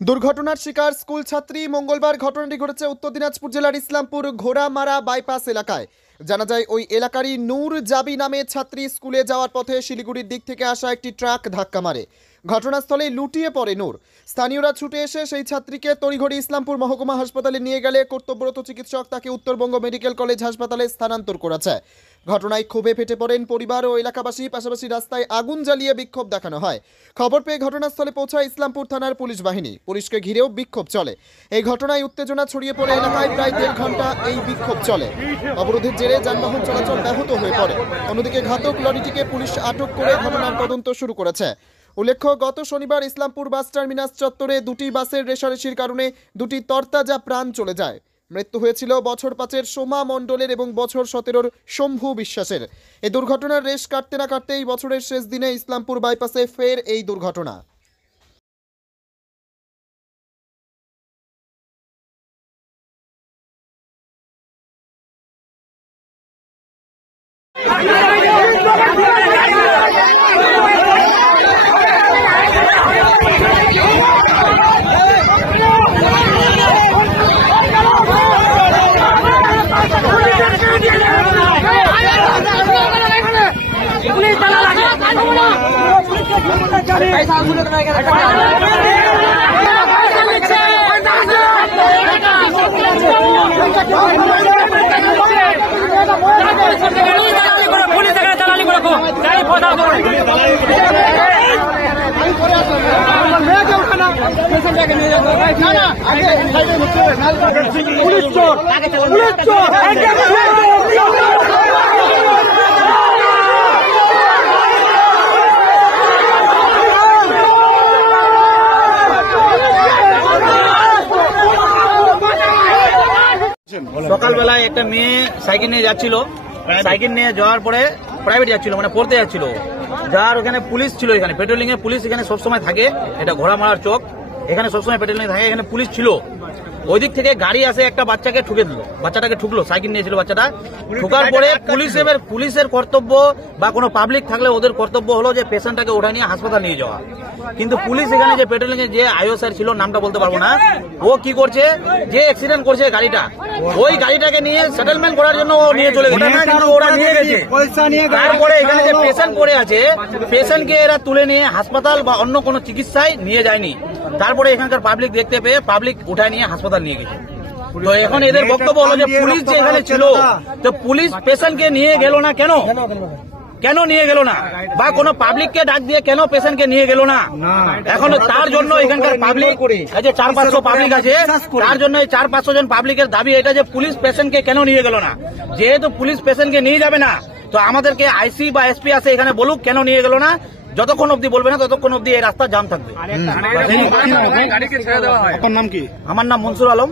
দুর্ঘটনার শিকার স্কুল ছাত্রী। মঙ্গলবার ঘটনাটি ঘটেছে উত্তর দিনাজপুর জেলার ইসলামপুর ঘোড়ামারা বাইপাস এলাকায়। জানা যায় ওই এলাকারই নূর জাবি নামে ছাত্রী স্কুলে যাওয়ার পথে শিলিগুড়ির দিক থেকে আসা একটি ট্রাক ধাক্কা মারে। ঘটনাস্থলে লুটিয়ে পড়ে নূর। স্থানীয়রা ছুটে এসে সেই ছাত্রীকে তড়িঘড়ি ইসলামপুর মহকুমা হাসপাতালে নিয়ে গেলে কর্তব্যরত চিকিৎসক তাকে উত্তরবঙ্গ মেডিকেল কলেজ হাসপাতালে স্থানান্তর করেছে। ঘটনায় ক্ষোভে ফেটে পড়েন পরিবার ও এলাকাবাসী। পাশাপাশি রাস্তায় আগুন জ্বালিয়ে বিক্ষোভ দেখানো হয়। খবর পেয়ে ঘটনাস্থলে পৌঁছায় ইসলামপুর থানার পুলিশ বাহিনী। পুলিশকে ঘিরেও বিক্ষোভ চলে। এই ঘটনায় উত্তেজনা ছড়িয়ে পড়ে এলাকায়। প্রায় 1.5 ঘন্টা এই বিক্ষোভ চলে। অবরোধের জেরে যানবাহন চলাচল ব্যাহত হয়ে পড়ে। অন্যদিকে ঘাতক লরিটিকে পুলিশ আটক করে ঘটনার তদন্ত শুরু করেছে। উল্লেখ্য, গত শনিবার ইসলামপুর বাস টার্মিনাস চত্বরে দুটি বাসের রেষারেষির কারণে দুটি তরতাজা প্রাণ চলে যায়। মৃত্যু হয়েছিল বছর 5-এর সোমা মণ্ডলের এবং বছর 17-র শম্ভু বিশ্বাসের। এই দুর্ঘটনার রেশ কাটতে না কাটতেই বছরের শেষ দিনে ইসলামপুর বাইপাসে ফের এই দুর্ঘটনা। সকালবেলায় একটা মেয়ে সাইকেল নিয়ে যাচ্ছিল। সাইকেল নিয়ে যাওয়ার পরে প্রাইভেট যাচ্ছিল, মানে পড়তে যাচ্ছিল। যার ওখানে পুলিশ ছিল, এখানে পেট্রোলিং এ পুলিশ এখানে সবসময় থাকে। এটা ঘোড়ামারার চোক, এখানে সবসময় পেট্রোলিং থাকে। এখানে পুলিশ ছিল। ওই দিক থেকে গাড়ি আসে, একটা বাচ্চাকে ঠুকে দিল। বাচ্চাটাকে ঠুকলো, সাইকেল নিয়েছিল বাচ্চাটা। ঠুকার পরে পুলিশের কর্তব্য বা কোনো পাবলিক থাকলে ওদের কর্তব্য হলো যে পেশেন্টটাকে ওঠা নিয়ে হাসপাতাল নিয়ে যাওয়া। কিন্তু পুলিশ এখানে যে পেট্রোলিং এ যে আইও স্যার ছিল, নামটা বলতে পারবো না, ও কি করছে, যে অ্যাক্সিডেন্ট করছে গাড়িটা, ওই গাড়িটাকে নিয়ে সেটেলমেন্ট করার জন্য ও নিয়ে চলে গেছে। ওরা নিয়ে গেছে। তারপরে এখানে যে পেশেন্ট পড়ে আছে, পেশেন্টকে এরা তুলে নিয়ে হাসপাতাল বা অন্য কোনো চিকিৎসায় নিয়ে যায়নি। তারপরে এখানকার পাবলিক দেখতে পেয়ে পাবলিক উঠায় নিয়ে হাসপাতাল নিয়ে গেছে। তো এখন এদের বক্তব্য হলো যে পুলিশ যে এখানে ছিল, তো পুলিশ পেশেন্টকে নিয়ে গেল না কেন? কেন নিয়ে গেল না? বা কোনো পাবলিককে ডাক দিয়ে কেন পেশেন্টকে নিয়ে গেল না? এখন তার জন্য এখানকার পাবলিক, এই যে 400-500 পাবলিক আছে, তার জন্য এই 400-500 জন পাবলিকের দাবি এটা যে পুলিশ পেশেন্টকে কেন নিয়ে গেল না। যেহেতু পুলিশ পেশেন্টকে নিয়ে যাবে না, তো আমাদেরকে আইসি বা এসপি আছে এখানে বলুক কেন নিয়ে গেল না। যতক্ষণ অব্দি বলবে না ততক্ষণ অব্দি এই রাস্তা জাম থাকবে। আপনার নাম কি? আমার নাম মনসুর আলম।